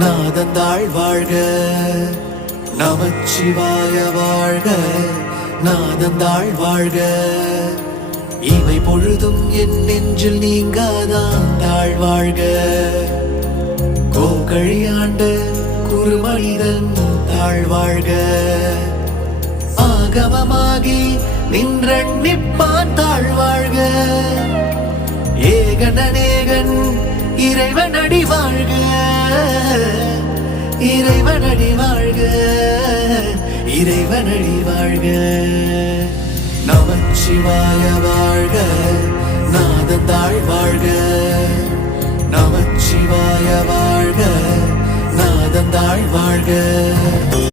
நாதந்தாள் வாழ்க, நமச்சிவாய வாழ்க, நாதந்தாள் வாழ்க. இமை பொழுதும் என் நெஞ்சில் நீங்காதான் தாழ் வாழ்க. கோகழியாண்ட குறுமனிதன் தாழ் வாழ்க. ஆகமமாகி நின்றன்னிப்பான் தாழ் வாழ்க. ஏகன் அநேகன் இறைவன் அடி வாழ்க, இறைவன் அடி வாழ்க, இறைவன் அடி வாழ்க. நமச்சிவாய வாழ்க, நாதந்தாள் வாழ்க, நமச்சிவாய வாழ்க, நாதந்தாள் வாழ்க.